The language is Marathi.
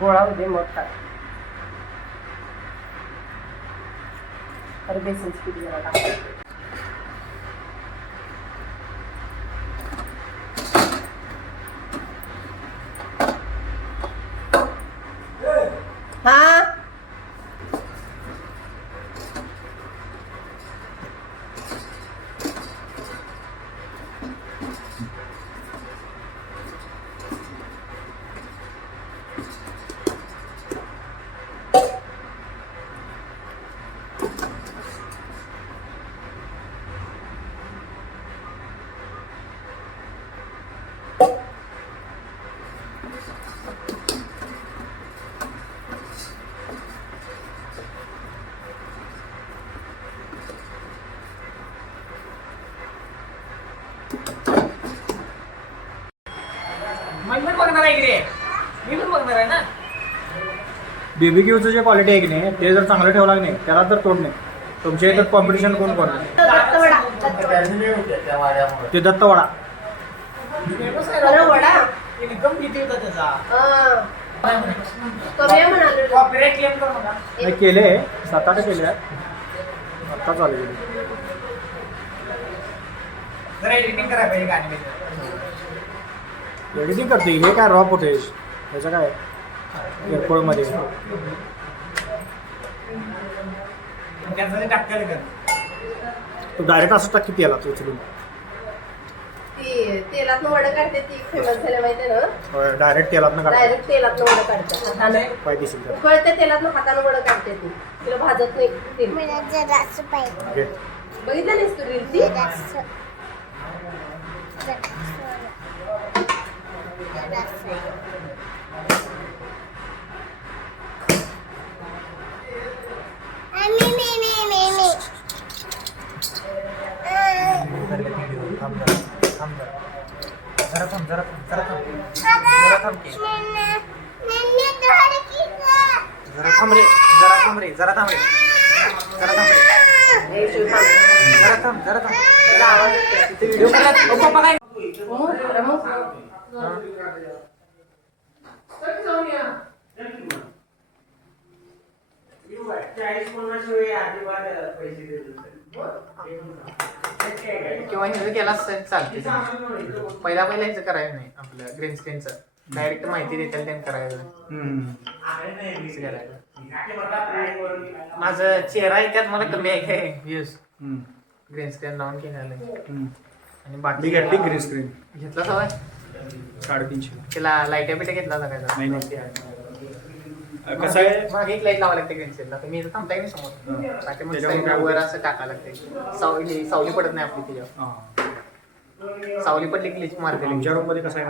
गोळा होते मग टाक. अरे बेसनची पीठ जरा टाक. हा बीबीक्यूचं जे क्वालिटी आहे की नाही ते जर चांगलं ठेवलं की नाही त्याला तर तोड नाही. तुमच्या इथं कॉम्पिटिशन कोण कोण ते दत्तवाडा एकदम किती होता त्याचा केले 7-8 केले आता चालू एडिटिंग करते. हे काय रॉ फुटेज त्याचं काय एअरपोर्टमध्ये तू डायरेक्ट असं टाक किती याला तू उचलून तेलात वडं काढते ती फेमस झाले माहिती ना. डायरेक्ट तेलात काढ. डायरेक्ट तेलात वडं काढते हाताने पाय दिसेल कळते तेलात हाताने वडं काढते ती. तिला भाजत नाही तेल. बघितलं नाहीस तू रील ती. किंवा हे केला चालते. पहिला ह्याचं करायचं नाही आपलं ग्रीन स्क्रीनचं. डायरेक्ट माहिती देतील त्यांनी करायचं. माझं चेहरा आहे त्यात मला कमी आहे काय व्ह्यूज. ग्रीन स्क्रीन लावून केलं आणि बाकी ग्रीन स्क्रीन घेतला सवय 350. त्याला लाईट बिट्या घेतला सगळ्याचा. कसं आहे मागे एक लाईट लावायला लागते ग्रीन स्क्रीनला. मी इथं थांबताय नाही समोर. बाकी मग वर असं टाकायला लागते. सावली पडत नाही आपली त्याच्यावर. सावली पडली ग्लिच मारते. आमच्या रूम मध्ये कसं आहे